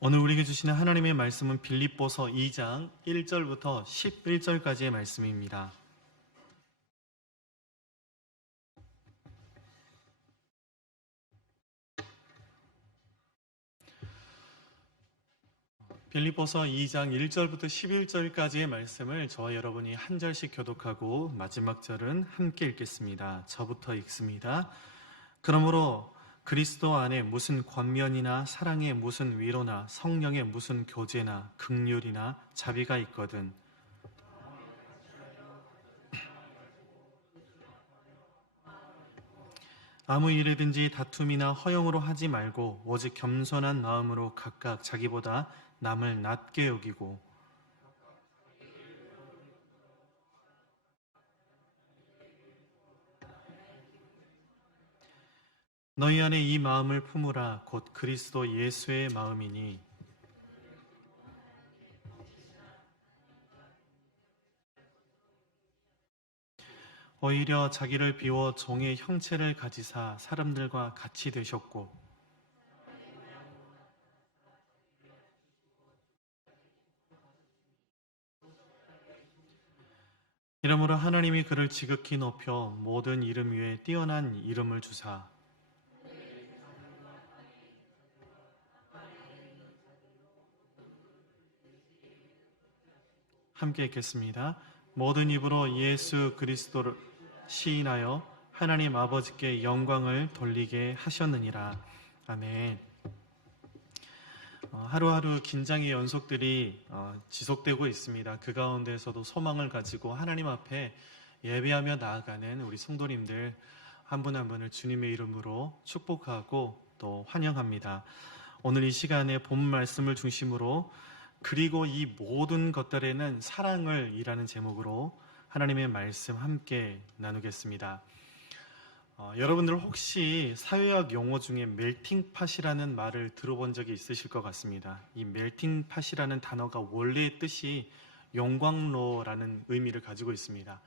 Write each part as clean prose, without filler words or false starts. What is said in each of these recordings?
오늘 우리에게 주시는 하나님의 말씀은 빌립보서 2장 1절부터 11절까지의 말씀입니다. 빌립보서 2장 1절부터 11절까지의 말씀을 저와 여러분이 한 절씩 교독하고 마지막 절은 함께 읽겠습니다. 저부터 읽습니다. 그러므로 그리스도 안에 무슨 권면이나 사랑의 무슨 위로나 성령의 무슨 교제나 긍휼이나 자비가 있거든 아무 일이든지 다툼이나 허용으로 하지 말고 오직 겸손한 마음으로 각각 자기보다 남을 낮게 여기고 너희 안에 이 마음을 품으라. 곧 그리스도 예수의 마음이니 오히려 자기를 비워 종의 형체를 가지사 사람들과 같이 되셨고 이러므로 하나님이 그를 지극히 높여 모든 이름 위에 뛰어난 이름을 주사 함께 읽겠습니다. 모든 입으로 예수 그리스도를 시인하여 하나님 아버지께 영광을 돌리게 하셨느니라. 아멘. 하루하루 긴장의 연속들이 지속되고 있습니다. 그 가운데에서도 소망을 가지고 하나님 앞에 예배하며 나아가는 우리 성도님들 한 분 한 분을 주님의 이름으로 축복하고 또 환영합니다. 오늘 이 시간에 본 말씀을 중심으로 그리고 이 모든 것들에는 사랑을 이라는 제목으로 하나님의 말씀 함께 나누겠습니다. 여러분들 혹시 사회학 용어 중에 멜팅팟이라는 말을 들어본 적이 있으실 것 같습니다. 이 멜팅팟이라는 단어가 원래의 뜻이 용광로라는 의미를 가지고 있습니다.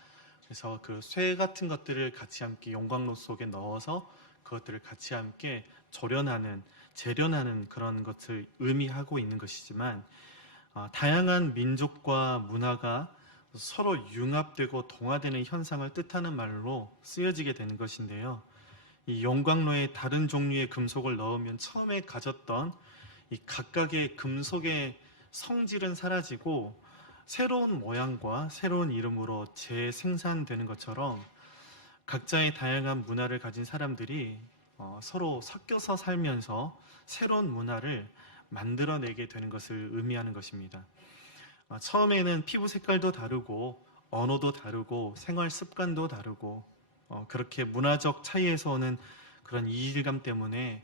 그래서 그 쇠 같은 것들을 같이 함께 용광로 속에 넣어서 그것들을 같이 함께 재련하는 그런 것을 의미하고 있는 것이지만 다양한 민족과 문화가 서로 융합되고 동화되는 현상을 뜻하는 말로 쓰여지게 되는 것인데요. 이 용광로에 다른 종류의 금속을 넣으면 처음에 가졌던 이 각각의 금속의 성질은 사라지고 새로운 모양과 새로운 이름으로 재생산되는 것처럼 각자의 다양한 문화를 가진 사람들이 서로 섞여서 살면서 새로운 문화를 만들어내게 되는 것을 의미하는 것입니다. 처음에는 피부 색깔도 다르고 언어도 다르고 생활 습관도 다르고 그렇게 문화적 차이에서 오는 그런 이질감 때문에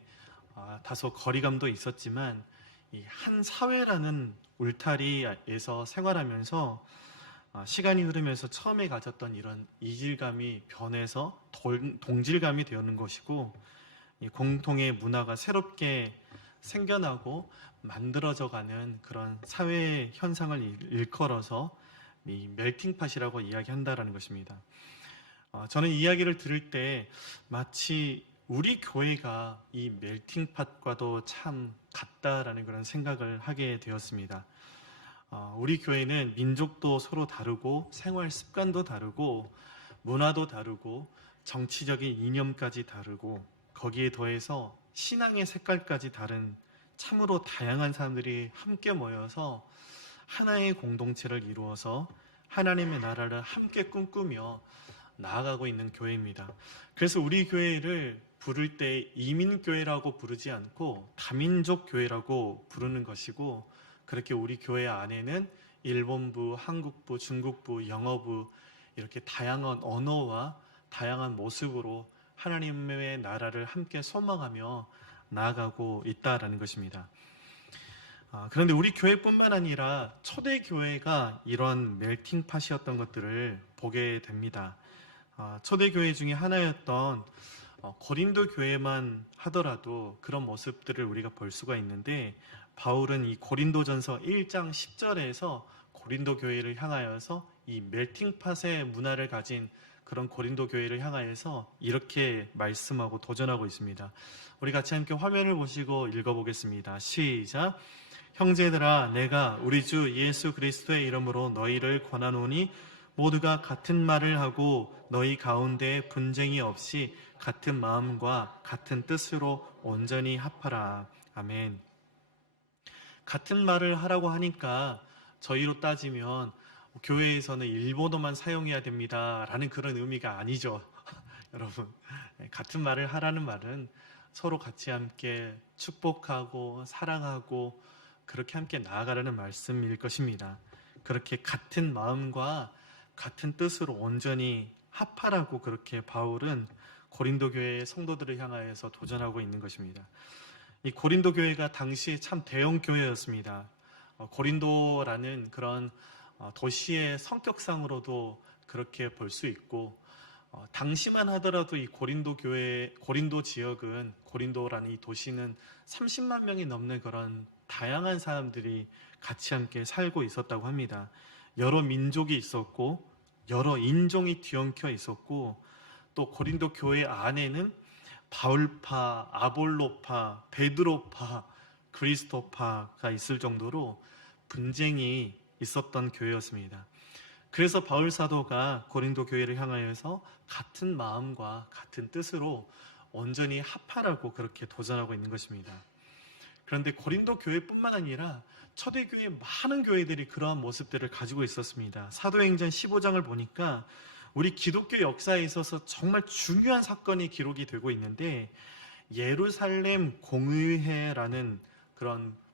다소 거리감도 있었지만 이 한 사회라는 울타리에서 생활하면서 시간이 흐르면서 처음에 가졌던 이런 이질감이 변해서 동질감이 되는 것이고 이 공통의 문화가 새롭게 생겨나고 만들어져가는 그런 사회 현상을 일컬어서 이 멜팅팟이라고 이야기한다라는 것입니다. 저는 이 이야기를 들을 때 마치 우리 교회가 이 멜팅팟과도 참 같다라는 그런 생각을 하게 되었습니다. 우리 교회는 민족도 서로 다르고 생활 습관도 다르고 문화도 다르고 정치적인 이념까지 다르고 거기에 더해서 신앙의 색깔까지 다른 참으로 다양한 사람들이 함께 모여서 하나의 공동체를 이루어서 하나님의 나라를 함께 꿈꾸며 나아가고 있는 교회입니다. 그래서 우리 교회를 부를 때 이민교회라고 부르지 않고 다민족 교회라고 부르는 것이고 그렇게 우리 교회 안에는 일본부, 한국부, 중국부, 영어부 이렇게 다양한 언어와 다양한 모습으로 하나님의 나라를 함께 소망하며 나아가고 있다라는 것입니다. 그런데 우리 교회뿐만 아니라 초대교회가 이런 멜팅팟이었던 것들을 보게 됩니다. 초대교회 중에 하나였던 고린도 교회만 하더라도 그런 모습들을 우리가 볼 수가 있는데 바울은 이 고린도전서 1장 10절에서 고린도 교회를 향하여서 이 멜팅팟의 문화를 가진 그런 고린도 교회를 향하여서 이렇게 말씀하고 도전하고 있습니다. 우리 같이 함께 화면을 보시고 읽어보겠습니다. 시작! 형제들아 내가 우리 주 예수 그리스도의 이름으로 너희를 권하노니 모두가 같은 말을 하고 너희 가운데 분쟁이 없이 같은 마음과 같은 뜻으로 온전히 합하라. 아멘. 같은 말을 하라고 하니까 저희로 따지면 교회에서는 일본어만 사용해야 됩니다 라는 그런 의미가 아니죠. 여러분, 같은 말을 하라는 말은 서로 같이 함께 축복하고 사랑하고 그렇게 함께 나아가라는 말씀일 것입니다. 그렇게 같은 마음과 같은 뜻으로 온전히 합하라고 그렇게 바울은 고린도 교회의 성도들을 향하여서 도전하고 있는 것입니다. 이 고린도 교회가 당시에 참 대형 교회였습니다. 고린도라는 그런 도시의 성격상으로도 그렇게 볼 수 있고, 당시만 하더라도 이 고린도 지역은, 고린도라는 이 도시는 30만 명이 넘는 그런 다양한 사람들이 같이 함께 살고 있었다고 합니다. 여러 민족이 있었고, 여러 인종이 뒤엉켜 있었고, 또 고린도 교회 안에는 바울파, 아볼로파, 베드로파, 그리스도파가 있을 정도로 분쟁이 있었던 교회였습니다. 그래서 바울 사도가 고린도 교회를 향하여서 같은 마음과 같은 뜻으로 온전히 합하라고 그렇게 도전하고 있는 것입니다. 그런데 고린도 교회뿐만 아니라 초대교회 많은 교회들이 그러한 모습들을 가지고 있었습니다. 사도행전 15장을 보니까 우리 기독교 역사에 있어서 정말 중요한 사건이 기록이 되고 있는데, 예루살렘 공의회라는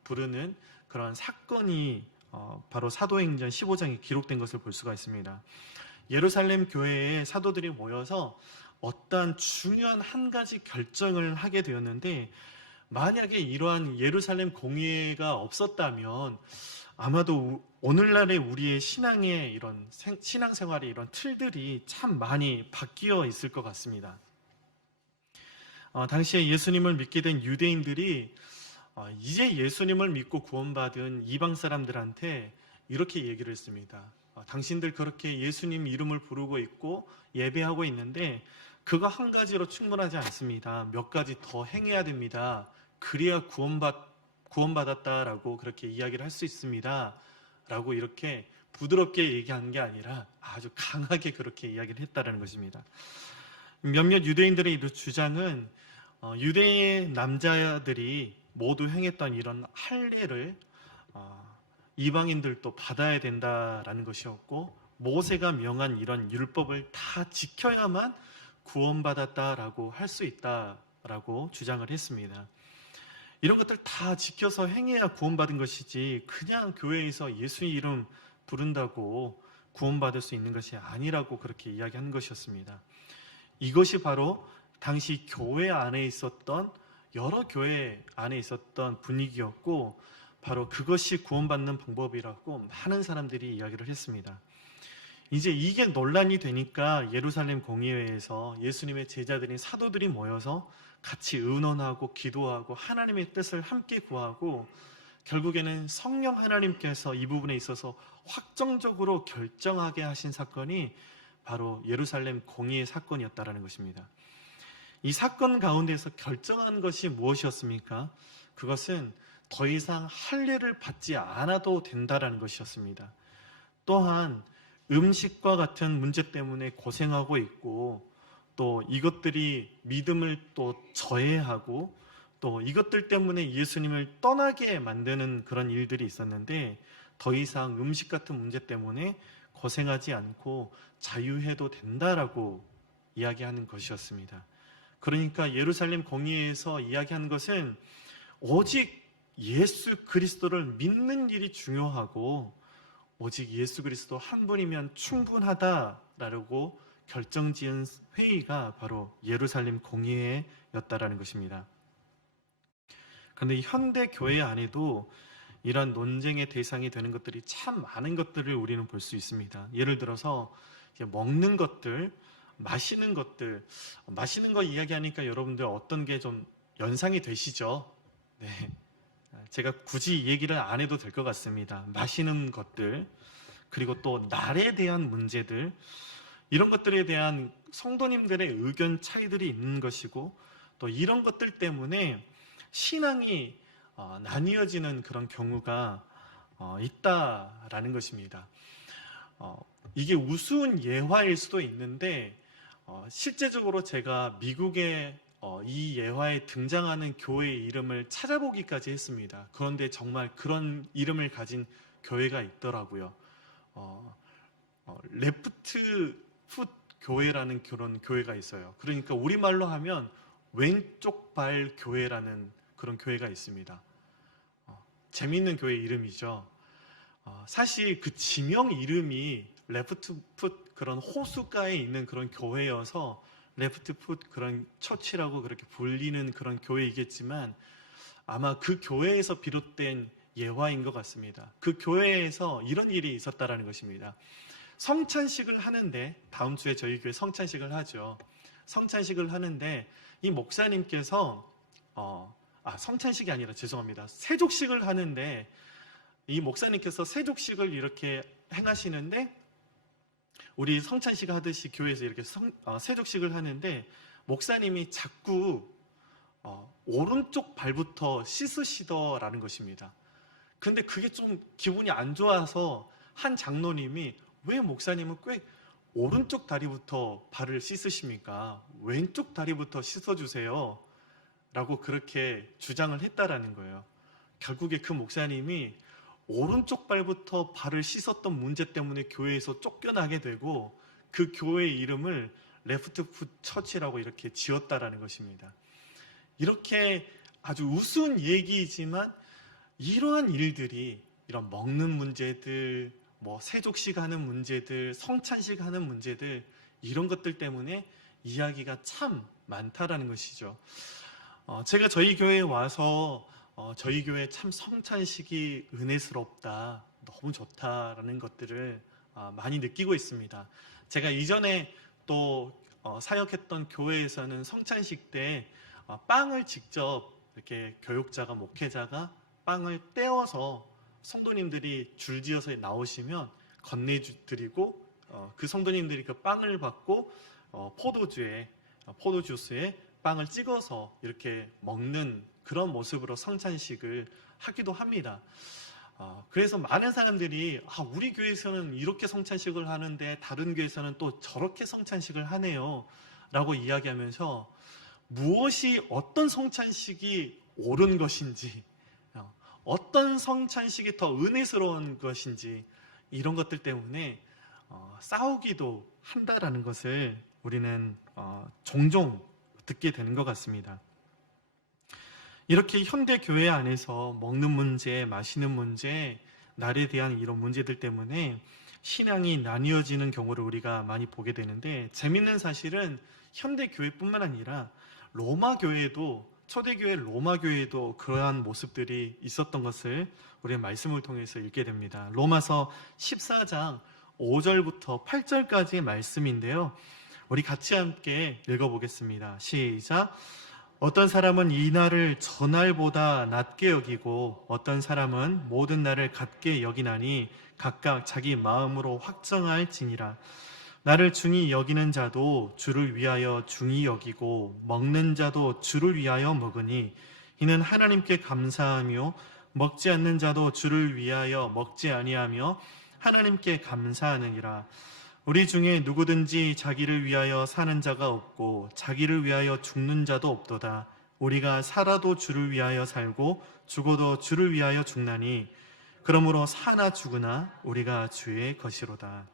부르는 그런 사건이 바로 사도행전 15장에 기록된 것을 볼 수가 있습니다. 예루살렘 교회에 사도들이 모여서 어떠한 중요한 한 가지 결정을 하게 되었는데, 만약에 이러한 예루살렘 공의회가 없었다면 아마도 오늘날의 우리의 신앙의 이런 신앙생활의 이런 틀들이 참 많이 바뀌어 있을 것 같습니다. 당시에 예수님을 믿게 된 유대인들이 이제 예수님을 믿고 구원받은 이방 사람들한테 이렇게 얘기를 했습니다. 당신들 그렇게 예수님 이름을 부르고 있고 예배하고 있는데 그거 한 가지로 충분하지 않습니다. 몇 가지 더 행해야 됩니다. 그래야 구원받았다라고 그렇게 이야기를 할 수 있습니다. 라고 이렇게 부드럽게 얘기하는 게 아니라 아주 강하게 그렇게 이야기를 했다는 것입니다. 몇몇 유대인들의 이 주장은 유대의 남자들이 모두 행했던 이런 할례를 이방인들도 받아야 된다라는 것이었고, 모세가 명한 이런 율법을 다 지켜야만 구원받았다라고 할 수 있다라고 주장을 했습니다. 이런 것들 다 지켜서 행해야 구원받은 것이지 그냥 교회에서 예수 이름 부른다고 구원받을 수 있는 것이 아니라고 그렇게 이야기한 것이었습니다. 이것이 바로 당시 교회 안에 있었던, 여러 교회 안에 있었던 분위기였고, 바로 그것이 구원받는 방법이라고 많은 사람들이 이야기를 했습니다. 이제 이게 논란이 되니까 예루살렘 공의회에서 예수님의 제자들인 사도들이 모여서 같이 의논하고 기도하고 하나님의 뜻을 함께 구하고, 결국에는 성령 하나님께서 이 부분에 있어서 확정적으로 결정하게 하신 사건이 바로 예루살렘 공의회 사건이었다는 것입니다. 이 사건 가운데서 결정한 것이 무엇이었습니까? 그것은 더 이상 할례를 받지 않아도 된다는 것이었습니다. 또한 음식과 같은 문제 때문에 고생하고 있고, 또 이것들이 믿음을 또 저해하고, 또 이것들 때문에 예수님을 떠나게 만드는 그런 일들이 있었는데, 더 이상 음식 같은 문제 때문에 고생하지 않고 자유해도 된다라고 이야기하는 것이었습니다. 그러니까 예루살렘 공의회에서 이야기한 것은 오직 예수 그리스도를 믿는 일이 중요하고, 오직 예수 그리스도 한 분이면 충분하다라고 결정지은 회의가 바로 예루살렘 공의회였다라는 것입니다. 그런데 현대 교회 안에도 이런 논쟁의 대상이 되는 것들이 참 많은 것들을 우리는 볼 수 있습니다. 예를 들어서 먹는 것들, 마시는 것들, 마시는 거 이야기하니까 여러분들 어떤 게 좀 연상이 되시죠? 네. 제가 굳이 얘기를 안 해도 될 것 같습니다. 마시는 것들, 그리고 또 날에 대한 문제들, 이런 것들에 대한 성도님들의 의견 차이들이 있는 것이고, 또 이런 것들 때문에 신앙이 나뉘어지는 그런 경우가 있다라는 것입니다. 이게 우스운 예화일 수도 있는데 실제적으로 제가 미국에 이 예화에 등장하는 교회의 이름을 찾아보기까지 했습니다. 그런데 정말 그런 이름을 가진 교회가 있더라고요. 레프트 풋 교회라는 그런 교회가 있어요. 그러니까 우리말로 하면 왼쪽 발 교회라는 그런 교회가 있습니다. 재미있는 교회 이름이죠. 사실 그 지명 이름이 레프트 풋 그런 호숫가에 있는 그런 교회여서 레프트 풋 그런 처치라고 그렇게 불리는 그런 교회이겠지만 아마 그 교회에서 비롯된 예화인 것 같습니다. 그 교회에서 이런 일이 있었다라는 것입니다. 성찬식을 하는데 다음 주에 저희 교회 성찬식을 하죠. 성찬식을 하는데 이 목사님께서 성찬식이 아니라 죄송합니다. 세족식을 하는데 이 목사님께서 세족식을 이렇게 행하시는데 우리 성찬식 하듯이 교회에서 이렇게 세족식을 하는데 목사님이 자꾸 오른쪽 발부터 씻으시더라는 것입니다. 근데 그게 좀 기분이 안 좋아서 한 장로님이 왜 목사님은 꽤 오른쪽 다리부터 발을 씻으십니까? 왼쪽 다리부터 씻어주세요. 라고 그렇게 주장을 했다라는 거예요. 결국에 그 목사님이 오른쪽 발부터 발을 씻었던 문제 때문에 교회에서 쫓겨나게 되고 그 교회의 이름을 레프트 풋 처치라고 이렇게 지었다라는 것입니다. 이렇게 아주 우스운 얘기이지만 이러한 일들이 이런 먹는 문제들, 세족식 하는 문제들, 성찬식 하는 문제들 이런 것들 때문에 이야기가 참 많다라는 것이죠. 제가 저희 교회에 와서 저희 교회 참 성찬식이 은혜스럽다, 너무 좋다라는 것들을 많이 느끼고 있습니다. 제가 이전에 또 사역했던 교회에서는 성찬식 때 빵을 직접 이렇게 교육자가, 목회자가 빵을 떼어서 성도님들이 줄지어서 나오시면 건네드리고 그 성도님들이 그 빵을 받고 포도주스에 빵을 찍어서 이렇게 먹는 그런 모습으로 성찬식을 하기도 합니다. 그래서 많은 사람들이 우리 교회에서는 이렇게 성찬식을 하는데 다른 교회에서는 또 저렇게 성찬식을 하네요 라고 이야기하면서 무엇이 어떤 성찬식이 옳은 것인지, 어떤 성찬식이 더 은혜스러운 것인지 이런 것들 때문에 싸우기도 한다라는 것을 우리는 종종 듣게 되는 것 같습니다. 이렇게 현대 교회 안에서 먹는 문제, 마시는 문제, 날에 대한 이런 문제들 때문에 신앙이 나뉘어지는 경우를 우리가 많이 보게 되는데 재밌는 사실은 현대 교회뿐만 아니라 로마 교회도, 초대교회 로마 교회도 그러한 모습들이 있었던 것을 우리의 말씀을 통해서 읽게 됩니다. 로마서 14장 5절부터 8절까지의 말씀인데요. 우리 같이 함께 읽어보겠습니다. 시작. 어떤 사람은 이 날을 전날보다 낮게 여기고 어떤 사람은 모든 날을 같게 여기나니 각각 자기 마음으로 확정할지니라. 나를 중히 여기는 자도 주를 위하여 중히 여기고 먹는 자도 주를 위하여 먹으니 이는 하나님께 감사하며 먹지 않는 자도 주를 위하여 먹지 아니하며 하나님께 감사하느니라. 우리 중에 누구든지 자기를 위하여 사는 자가 없고 자기를 위하여 죽는 자도 없도다. 우리가 살아도 주를 위하여 살고 죽어도 주를 위하여 죽나니 그러므로 사나 죽으나 우리가 주의 것이로다.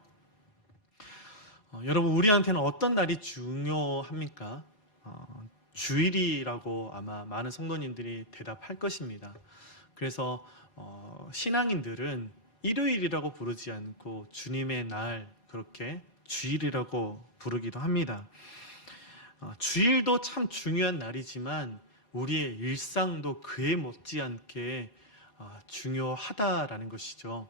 여러분, 우리한테는 어떤 날이 중요합니까? 주일이라고 아마 많은 성도님들이 대답할 것입니다. 그래서 신앙인들은 일요일이라고 부르지 않고 주님의 날, 그렇게 주일이라고 부르기도 합니다. 주일도 참 중요한 날이지만 우리의 일상도 그에 못지않게 중요하다라는 것이죠.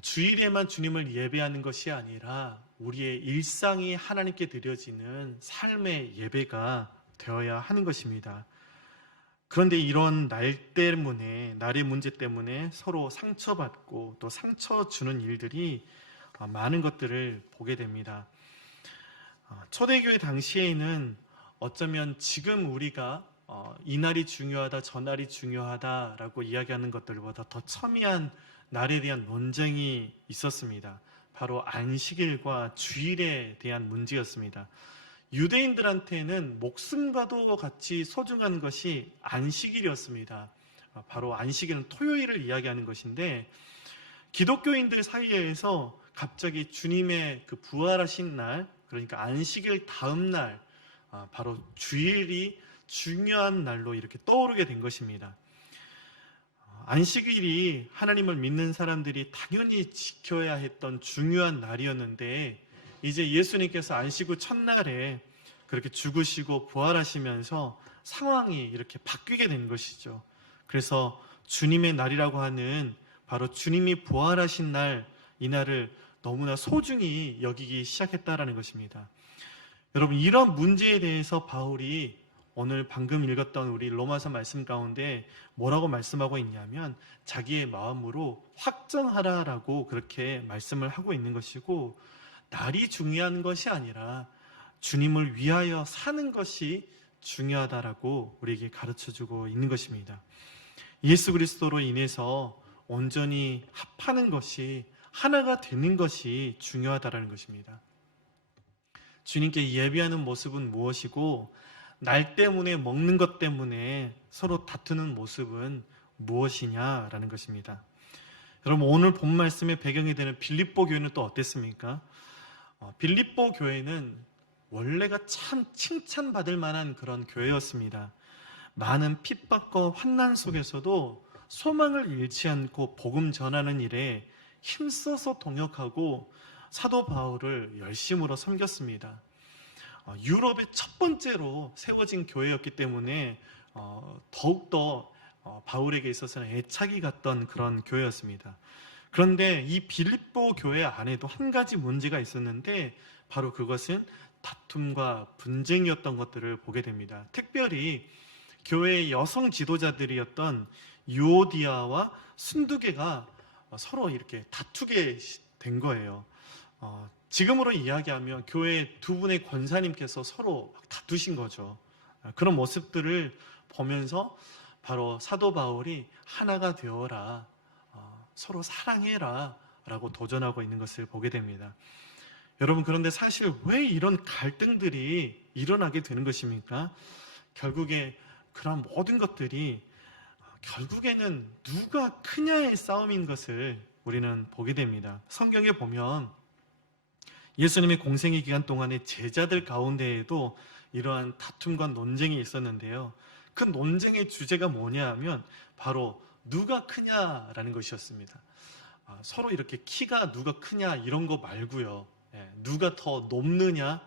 주일에만 주님을 예배하는 것이 아니라 우리의 일상이 하나님께 드려지는 삶의 예배가 되어야 하는 것입니다. 그런데 이런 날 때문에, 날의 문제 때문에 서로 상처받고 또 상처 주는 일들이 많은 것들을 보게 됩니다. 초대교회 당시에는 어쩌면 지금 우리가 이 날이 중요하다, 저 날이 중요하다라고 이야기하는 것들보다 더 첨예한 날에 대한 논쟁이 있었습니다. 바로 안식일과 주일에 대한 문제였습니다. 유대인들한테는 목숨과도 같이 소중한 것이 안식일이었습니다. 바로 안식일은 토요일을 이야기하는 것인데, 기독교인들 사이에서 갑자기 주님의 그 부활하신 날, 그러니까 안식일 다음 날, 바로 주일이 중요한 날로 이렇게 떠오르게 된 것입니다. 안식일이 하나님을 믿는 사람들이 당연히 지켜야 했던 중요한 날이었는데, 이제 예수님께서 안식 후 첫날에 그렇게 죽으시고 부활하시면서 상황이 이렇게 바뀌게 된 것이죠. 그래서 주님의 날이라고 하는 바로 주님이 부활하신 날, 이 날을 너무나 소중히 여기기 시작했다라는 것입니다. 여러분, 이런 문제에 대해서 바울이 오늘 방금 읽었던 우리 로마서 말씀 가운데 뭐라고 말씀하고 있냐면, 자기의 마음으로 확정하라라고 그렇게 말씀을 하고 있는 것이고, 날이 중요한 것이 아니라 주님을 위하여 사는 것이 중요하다라고 우리에게 가르쳐주고 있는 것입니다. 예수 그리스도로 인해서 온전히 합하는 것이, 하나가 되는 것이 중요하다라는 것입니다. 주님께 예배하는 모습은 무엇이고, 날 때문에, 먹는 것 때문에 서로 다투는 모습은 무엇이냐라는 것입니다. 여러분, 오늘 본 말씀의 배경이 되는 빌립보 교회는 또 어땠습니까? 빌립보 교회는 원래가 참 칭찬받을 만한 그런 교회였습니다. 많은 핍박과 환난 속에서도 소망을 잃지 않고 복음 전하는 일에 힘써서 동역하고 사도 바울을 열심으로 섬겼습니다. 유럽의 첫 번째로 세워진 교회였기 때문에 더욱더 바울에게 있어서는 애착이 갔던 그런 교회였습니다. 그런데 이 빌립보 교회 안에도 한 가지 문제가 있었는데, 바로 그것은 다툼과 분쟁이었던 것들을 보게 됩니다. 특별히 교회의 여성 지도자들이었던 유오디아와 순두개가 서로 이렇게 다투게 된 거예요. 지금으로 이야기하면 교회 두 분의 권사님께서 서로 다투신 거죠. 그런 모습들을 보면서 바로 사도 바울이 하나가 되어라, 서로 사랑해라 라고 도전하고 있는 것을 보게 됩니다. 여러분, 그런데 사실 왜 이런 갈등들이 일어나게 되는 것입니까? 결국에 그런 모든 것들이 결국에는 누가 크냐의 싸움인 것을 우리는 보게 됩니다. 성경에 보면 예수님의 공생의 기간 동안에 제자들 가운데에도 이러한 다툼과 논쟁이 있었는데요. 그 논쟁의 주제가 뭐냐 하면 바로 누가 크냐라는 것이었습니다. 서로 이렇게 키가 누가 크냐 이런 거 말고요. 누가 더 높느냐,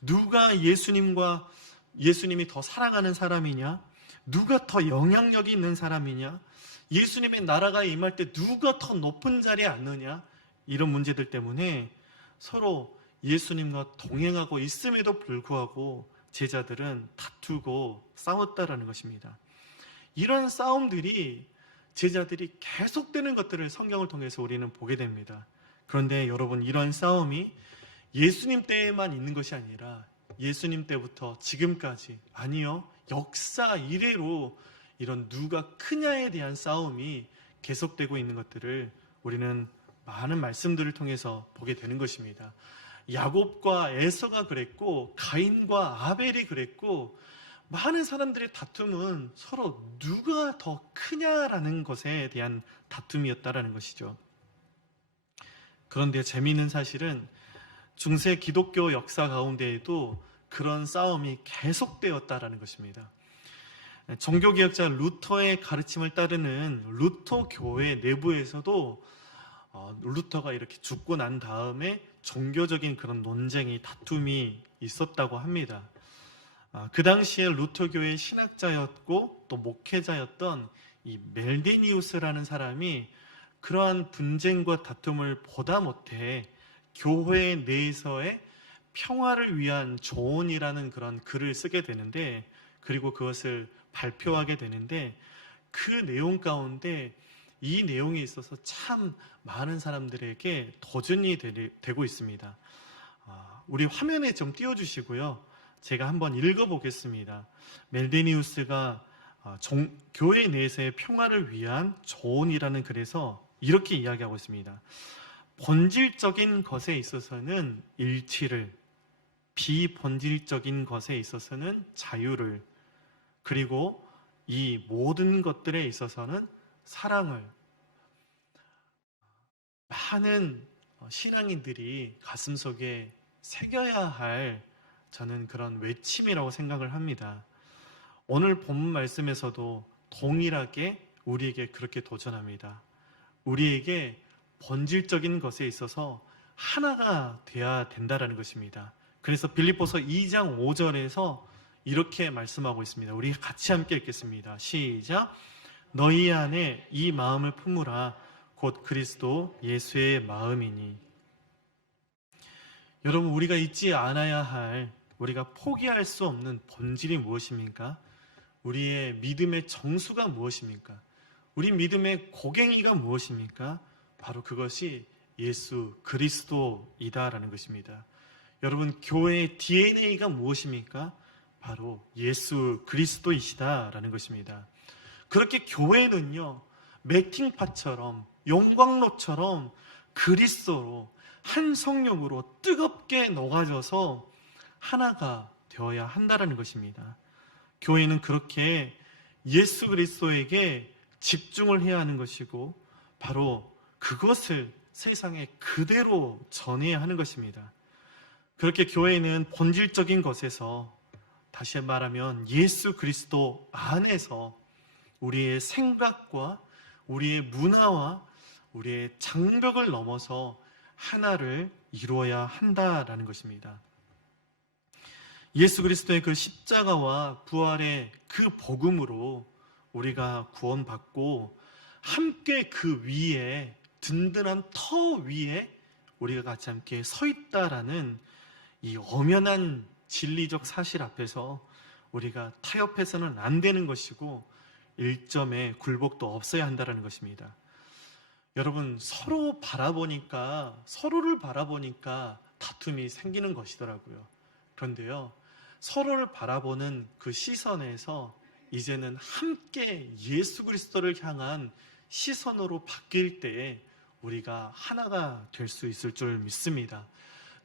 누가 예수님이 더 사랑하는 사람이냐, 누가 더 영향력이 있는 사람이냐, 예수님의 나라가 임할 때 누가 더 높은 자리에 앉느냐, 이런 문제들 때문에 서로 예수님과 동행하고 있음에도 불구하고 제자들은 다투고 싸웠다라는 것입니다. 이런 싸움들이, 제자들이 계속되는 것들을 성경을 통해서 우리는 보게 됩니다. 그런데 여러분, 이런 싸움이 예수님 때에만 있는 것이 아니라 예수님 때부터 지금까지, 아니요, 역사 이래로 이런 누가 크냐에 대한 싸움이 계속되고 있는 것들을 우리는 많은 말씀들을 통해서 보게 되는 것입니다. 야곱과 에서가 그랬고, 가인과 아벨이 그랬고, 많은 사람들의 다툼은 서로 누가 더 크냐라는 것에 대한 다툼이었다라는 것이죠. 그런데 재미있는 사실은 중세 기독교 역사 가운데에도 그런 싸움이 계속되었다라는 것입니다. 종교개혁자 루터의 가르침을 따르는 루터 교회 내부에서도 루터가 이렇게 죽고 난 다음에 종교적인 그런 논쟁이, 다툼이 있었다고 합니다. 그 당시에 루터 교회의 신학자였고 또 목회자였던 이 멜데니우스라는 사람이 그러한 분쟁과 다툼을 보다 못해 교회 내에서의 평화를 위한 조언이라는 그런 글을 쓰게 되는데, 그리고 그것을 발표하게 되는데, 그 내용 가운데 이 내용에 있어서 참 많은 사람들에게 도전이 되고 있습니다. 우리 화면에 좀 띄워주시고요. 제가 한번 읽어보겠습니다. 멜데니우스가 교회 내에서의 평화를 위한 조언이라는 글에서 이렇게 이야기하고 있습니다. 본질적인 것에 있어서는 일치를, 비본질적인 것에 있어서는 자유를, 그리고 이 모든 것들에 있어서는 사랑을, 많은 신앙인들이 가슴속에 새겨야 할 저는 그런 외침이라고 생각을 합니다. 오늘 본문 말씀에서도 동일하게 우리에게 그렇게 도전합니다. 우리에게 본질적인 것에 있어서 하나가 되어야 된다는 것입니다. 그래서 빌립보서 2장 5절에서 이렇게 말씀하고 있습니다. 우리 같이 함께 읽겠습니다. 시작. 너희 안에 이 마음을 품으라. 곧 그리스도 예수의 마음이니. 여러분, 우리가 잊지 않아야 할, 우리가 포기할 수 없는 본질이 무엇입니까? 우리의 믿음의 정수가 무엇입니까? 우리 믿음의 고갱이가 무엇입니까? 바로 그것이 예수 그리스도이다라는 것입니다. 여러분, 교회의 DNA가 무엇입니까? 바로 예수 그리스도이시다라는 것입니다. 그렇게 교회는요, 매팅파처럼, 용광로처럼 그리스도로, 한 성령으로 뜨겁게 녹아져서 하나가 되어야 한다는 것입니다. 교회는 그렇게 예수 그리스도에게 집중을 해야 하는 것이고, 바로 그것을 세상에 그대로 전해야 하는 것입니다. 그렇게 교회는 본질적인 것에서, 다시 말하면 예수 그리스도 안에서 우리의 생각과 우리의 문화와 우리의 장벽을 넘어서 하나를 이루어야 한다라는 것입니다. 예수 그리스도의 그 십자가와 부활의 그 복음으로 우리가 구원받고, 함께 그 위에, 든든한 터 위에 우리가 같이 함께 서 있다라는 이 엄연한 진리적 사실 앞에서 우리가 타협해서는 안 되는 것이고, 일점의 굴복도 없어야 한다는 것입니다. 여러분, 서로를 바라보니까 다툼이 생기는 것이더라고요. 그런데요, 서로를 바라보는 그 시선에서 이제는 함께 예수 그리스도를 향한 시선으로 바뀔 때에 우리가 하나가 될 수 있을 줄 믿습니다.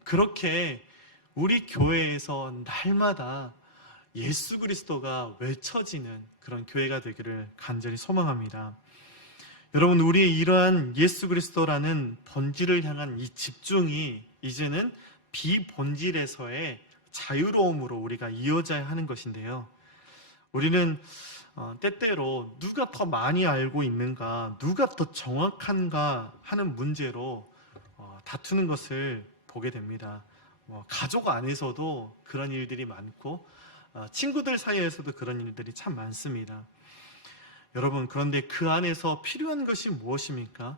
그렇게 우리 교회에서 날마다 예수 그리스도가 외쳐지는 그런 교회가 되기를 간절히 소망합니다. 여러분, 우리의 이러한 예수 그리스도라는 본질을 향한 이 집중이 이제는 비본질에서의 자유로움으로 우리가 이어져야 하는 것인데요. 우리는 때때로 누가 더 많이 알고 있는가, 누가 더 정확한가 하는 문제로 다투는 것을 보게 됩니다. 가족 안에서도 그런 일들이 많고, 친구들 사이에서도 그런 일들이 참 많습니다. 여러분, 그런데 그 안에서 필요한 것이 무엇입니까?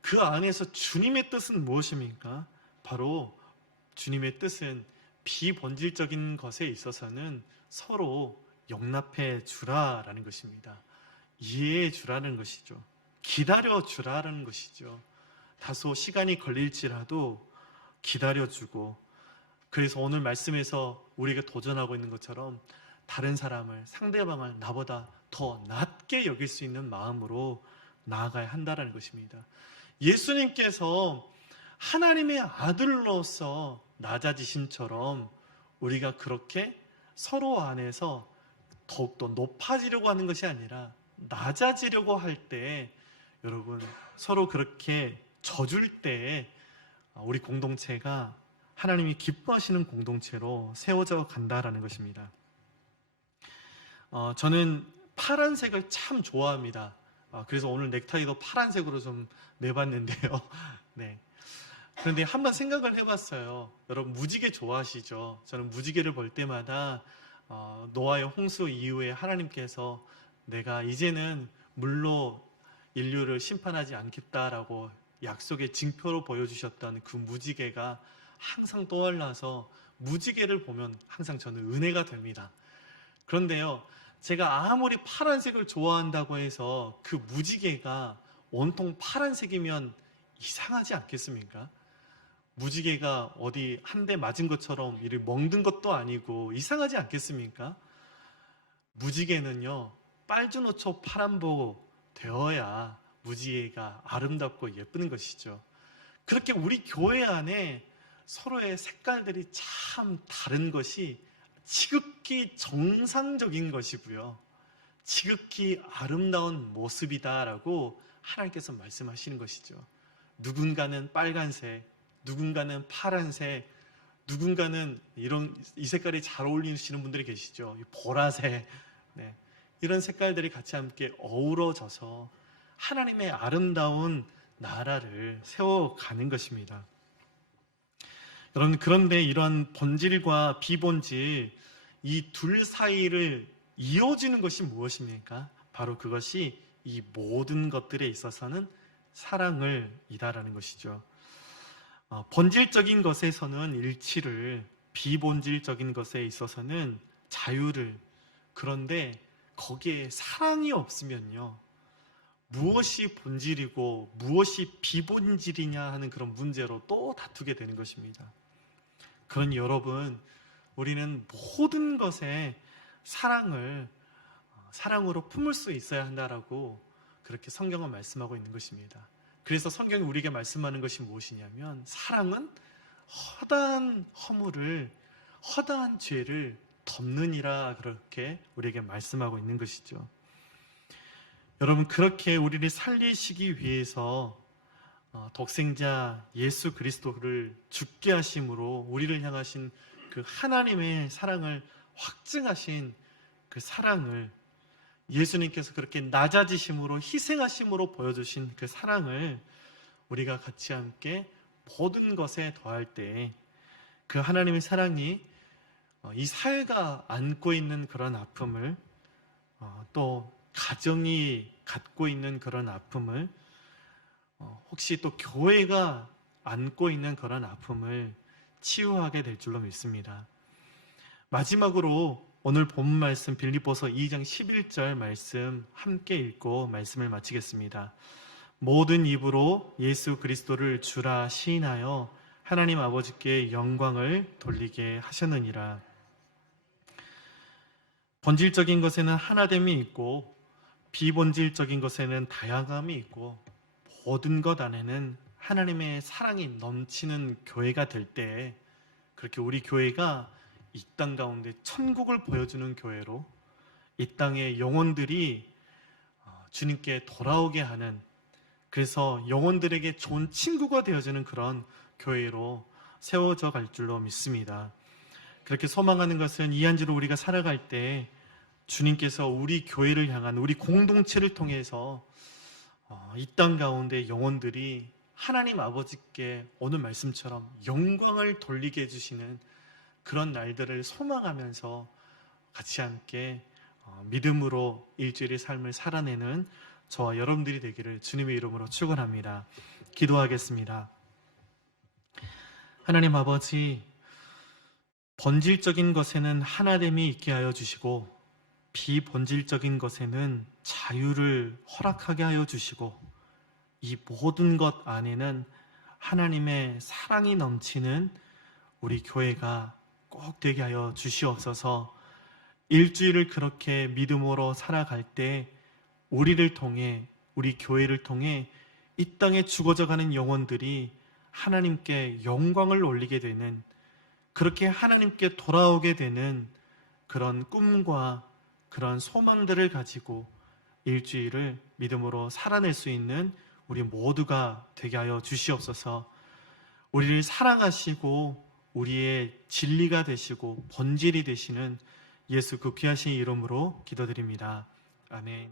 그 안에서 주님의 뜻은 무엇입니까? 바로 주님의 뜻은 비본질적인 것에 있어서는 서로 용납해 주라라는 것입니다. 이해해 주라는 것이죠. 기다려 주라는 것이죠. 다소 시간이 걸릴지라도 기다려주고, 그래서 오늘 말씀에서 우리가 도전하고 있는 것처럼 다른 사람을, 상대방을 나보다 더 낮게 여길 수 있는 마음으로 나아가야 한다는 것입니다. 예수님께서 하나님의 아들로서 낮아지심처럼 우리가 그렇게 서로 안에서 더욱더 높아지려고 하는 것이 아니라 낮아지려고 할 때, 여러분, 서로 그렇게 져줄 때 우리 공동체가 하나님이 기뻐하시는 공동체로 세워져 간다라는 것입니다. 저는 파란색을 참 좋아합니다. 그래서 오늘 넥타이도 파란색으로 좀 내봤는데요. 네. 그런데 한번 생각을 해봤어요. 여러분, 무지개 좋아하시죠? 저는 무지개를 볼 때마다 노아의 홍수 이후에 하나님께서 내가 이제는 물로 인류를 심판하지 않겠다라고 약속의 징표로 보여주셨던 그 무지개가 항상 떠올라서 무지개를 보면 항상 저는 은혜가 됩니다. 그런데요, 제가 아무리 파란색을 좋아한다고 해서 그 무지개가 온통 파란색이면 이상하지 않겠습니까? 무지개가 어디 한 대 맞은 것처럼 이를 멍든 것도 아니고 이상하지 않겠습니까? 무지개는요, 빨주노초 파란보 되어야 무지개가 아름답고 예쁜 것이죠. 그렇게 우리 교회 안에 서로의 색깔들이 참 다른 것이 지극히 정상적인 것이고요. 지극히 아름다운 모습이다라고 하나님께서 말씀하시는 것이죠. 누군가는 빨간색, 누군가는 파란색, 누군가는 이 색깔이 잘 어울리시는 분들이 계시죠. 보라색, 네. 이런 색깔들이 같이 함께 어우러져서 하나님의 아름다운 나라를 세워가는 것입니다. 여러분, 그런데 이러한 본질과 비본질, 이 둘 사이를 이어주는 것이 무엇입니까? 바로 그것이 이 모든 것들에 있어서는 사랑을 이다라는 것이죠. 본질적인 것에서는 일치를, 비본질적인 것에 있어서는 자유를, 그런데 거기에 사랑이 없으면요, 무엇이 본질이고 무엇이 비본질이냐 하는 그런 문제로 또 다투게 되는 것입니다. 그러니 여러분, 우리는 모든 것에 사랑으로 품을 수 있어야 한다라고 그렇게 성경은 말씀하고 있는 것입니다. 그래서 성경이 우리에게 말씀하는 것이 무엇이냐면, 사랑은 허다한 허물을, 허다한 죄를 덮느니라, 그렇게 우리에게 말씀하고 있는 것이죠. 여러분, 그렇게 우리를 살리시기 위해서 독생자 예수 그리스도를 죽게 하심으로 우리를 향하신 그 하나님의 사랑을 확증하신 그 사랑을, 예수님께서 그렇게 낮아지심으로, 희생하심으로 보여주신 그 사랑을 우리가 같이 함께 모든 것에 더할 때, 그 하나님의 사랑이 이 사회가 안고 있는 그런 아픔을, 또 가정이 갖고 있는 그런 아픔을, 혹시 또 교회가 안고 있는 그런 아픔을 치유하게 될 줄로 믿습니다. 마지막으로 오늘 본 말씀 빌립보서 2장 11절 말씀 함께 읽고 말씀을 마치겠습니다. 모든 입으로 예수 그리스도를 주라 시인하여 하나님 아버지께 영광을 돌리게 하셨느니라. 본질적인 것에는 하나됨이 있고 비본질적인 것에는 다양함이 있고, 모든 것 안에는 하나님의 사랑이 넘치는 교회가 될 때, 그렇게 우리 교회가 이 땅 가운데 천국을 보여주는 교회로, 이 땅의 영혼들이 주님께 돌아오게 하는, 그래서 영혼들에게 좋은 친구가 되어주는 그런 교회로 세워져 갈 줄로 믿습니다. 그렇게 소망하는 것은 이한지로 우리가 살아갈 때 주님께서 우리 교회를 향한, 우리 공동체를 통해서 이 땅 가운데 영혼들이 하나님 아버지께 오늘 말씀처럼 영광을 돌리게 해주시는 그런 날들을 소망하면서 같이 함께 믿음으로 일주일의 삶을 살아내는 저와 여러분들이 되기를 주님의 이름으로 축원합니다. 기도하겠습니다. 하나님 아버지, 본질적인 것에는 하나됨이 있게 하여 주시고 비본질적인 것에는 자유를 허락하게 하여 주시고, 이 모든 것 안에는 하나님의 사랑이 넘치는 우리 교회가 꼭 되게 하여 주시옵소서. 일주일을 그렇게 믿음으로 살아갈 때 우리를 통해, 우리 교회를 통해 이 땅에 죽어져가는 영혼들이 하나님께 영광을 올리게 되는, 그렇게 하나님께 돌아오게 되는 그런 꿈과 그런 소망들을 가지고 일주일을 믿음으로 살아낼 수 있는 우리 모두가 되게 하여 주시옵소서. 우리를 사랑하시고 우리의 진리가 되시고 본질이 되시는 예수 그 귀하신 이름으로 기도드립니다. 아멘.